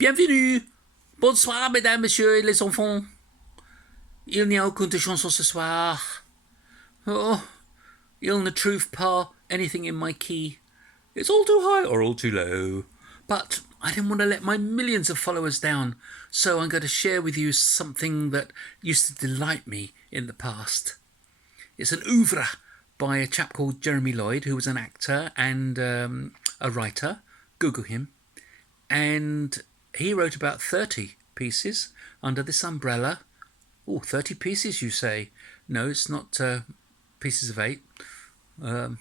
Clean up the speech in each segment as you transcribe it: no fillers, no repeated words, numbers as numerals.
Bienvenue. Bonsoir, mesdames, messieurs et les enfants. Il n'y a aucune chanson ce soir. Oh, il ne trouve pas anything in my key. It's all too high or all too low. But I didn't want to let my millions of followers down, so I'm going to share with you something that used to delight me in the past. It's an oeuvre by a chap called Jeremy Lloyd, who was an actor and a writer. Google him. And he wrote about 30 pieces under this umbrella. Oh, 30 pieces, you say? No, it's not pieces of 8, or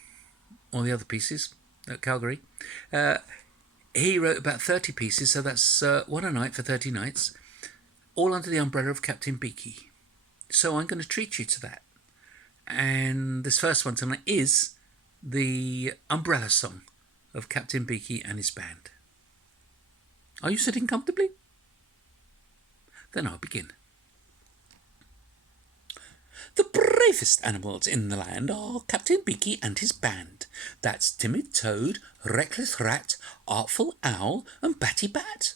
the other pieces at Calgary. He wrote about 30 pieces, so that's one a night for 30 nights, all under the umbrella of Captain Beaky. So I'm going to treat you to that. And this first one tonight is the umbrella song of Captain Beaky and his band. Are you sitting comfortably? Then I'll begin. The bravest animals in the land are Captain Beaky and his band. That's Timid Toad, Reckless Rat, Artful Owl, and Batty Bat.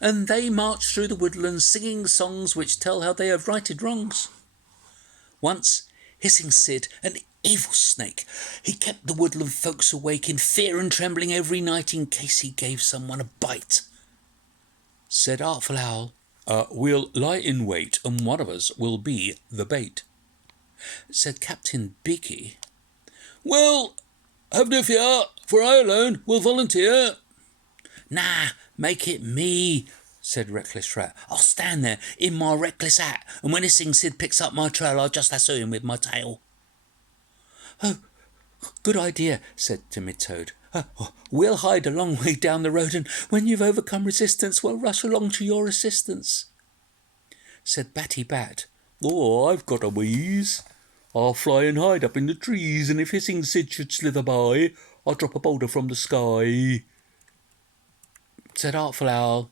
And they march through the woodlands singing songs which tell how they have righted wrongs. Once, Hissing Sid, an evil snake, he kept the woodland folks awake in fear and trembling every night in case he gave someone a bite. Said Artful Owl, we'll lie in wait, and one of us will be the bait. Said Captain Beaky, well, have no fear, for I alone will volunteer. Nah, make it me, said Reckless Rat. I'll stand there in my reckless hat, and when Hissing Sid picks up my trail, I'll just lasso him with my tail. Oh, good idea, said Timid Toad. We'll hide a long way down the road, and when you've overcome resistance, we'll rush along to your assistance. Said Batty Bat, oh, I've got a wheeze. I'll fly and hide up in the trees, and if Hissing Sid should slither by, I'll drop a boulder from the sky. Said Artful Owl,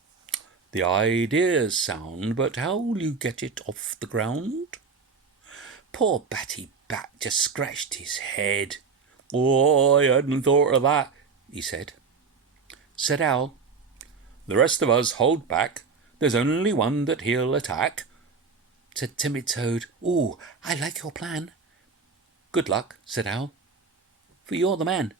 the idea's sound, but how'll you get it off the ground? Poor Batty Bat just scratched his head. Oh, I hadn't thought of that, he said. Said Owl, the rest of us hold back. There's only one that he'll attack. Said Timid Toad, oh, I like your plan. Good luck, said Owl, for you're the man.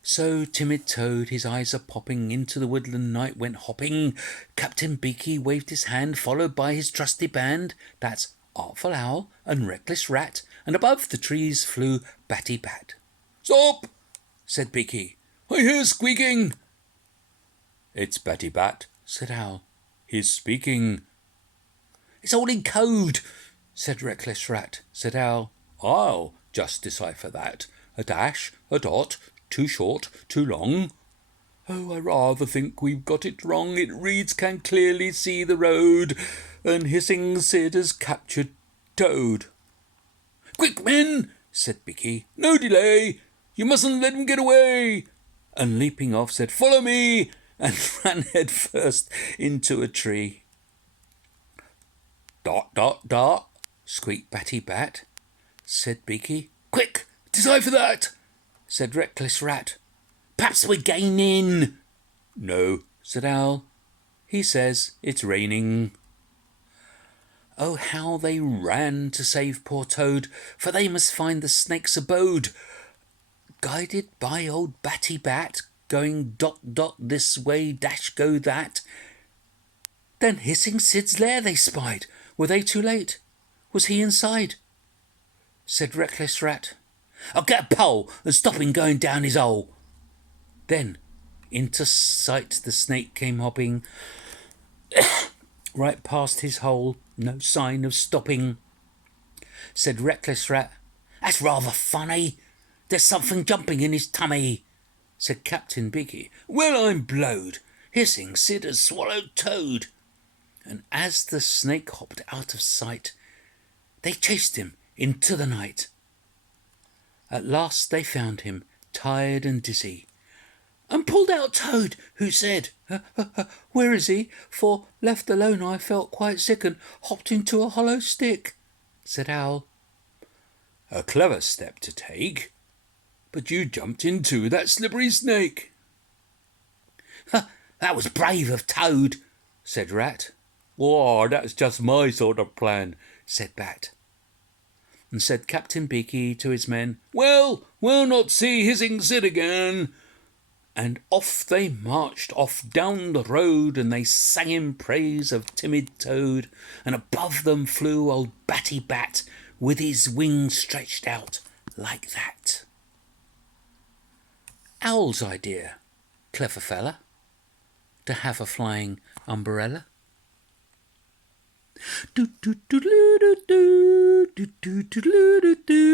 So Timid Toad, his eyes a-popping, into the woodland night went hopping. Captain Beaky waved his hand, followed by his trusty band. That's Artful Owl and Reckless Rat, and above the trees flew Batty Bat. Stop, said Beaky. I hear squeaking. It's Batty Bat, said Owl. He's speaking. It's all in code, said Reckless Rat. Said Owl, I'll just decipher that. A dash, a dot, too short, too long. Oh, I rather think we've got it wrong. It reads, can clearly see the road, and Hissing Sid has captured Toad. Quick, men, said Beaky. No delay. You mustn't let him get away. And leaping off, said, follow me, and ran head first into a tree. Dot, dot, dot, squeaked Batty Bat. Said Beaky. Quick, decipher that, said Reckless Rat. Perhaps we're gaining. No, said Owl. He says it's raining. Oh, how they ran to save poor Toad, for they must find the snake's abode. Guided by old Batty Bat, going dot, dot this way, dash, go that. Then Hissing Sid's lair they spied. Were they too late? Was he inside? Said Reckless Rat. I'll get a pole and stop him going down his hole. Then into sight the snake came hopping, right past his hole, no sign of stopping. Said Reckless Rat, that's rather funny. There's something jumping in his tummy. Said Captain Beaky, well, I'm blowed. Hissing Sid has swallowed Toad. And as the snake hopped out of sight, they chased him into the night. At last they found him, tired and dizzy, and pulled out Toad, who said, where is he? For, left alone, I felt quite sick and hopped into a hollow stick. Said Owl, a clever step to take, but you jumped into that slippery snake. That was brave of Toad, said Rat. Oh, that's just my sort of plan, said Bat. And said Captain Beaky to his men, Well, we'll not see hissing Sid again. And off they marched off down the road, and they sang in praise of timid Toad, and above them flew old Batty Bat with his wings stretched out like that. Owl's idea, clever fella, to have a flying umbrella. Do do do do do do do do do do.